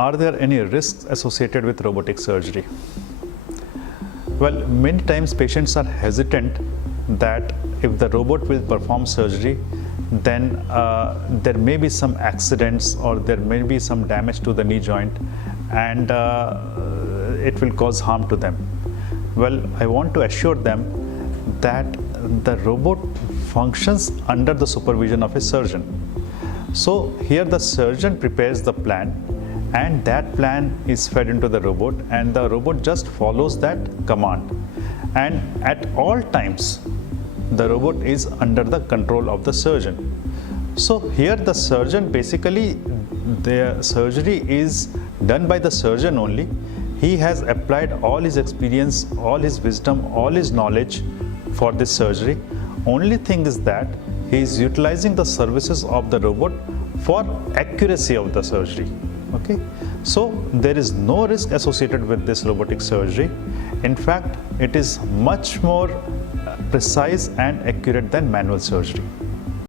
Are there any risks associated with robotic surgery? Well, many times patients are hesitant that if the robot will perform surgery, then there may be some accidents or there may be some damage to the knee joint, and it will cause harm to them. Well, I want to assure them that the robot functions under the supervision of a surgeon. So here the surgeon prepares the plan, and that plan is fed into the robot, and the robot just follows that command. And at all times, the robot is under the control of the surgeon. So here the surgeon, basically the surgery is done by the surgeon only. He has applied all his experience, all his wisdom, all his knowledge for this surgery. Only thing is that he is utilizing the services of the robot for accuracy of the surgery. Okay, so there is no risk associated with this robotic surgery. In fact, it is much more precise and accurate than manual surgery.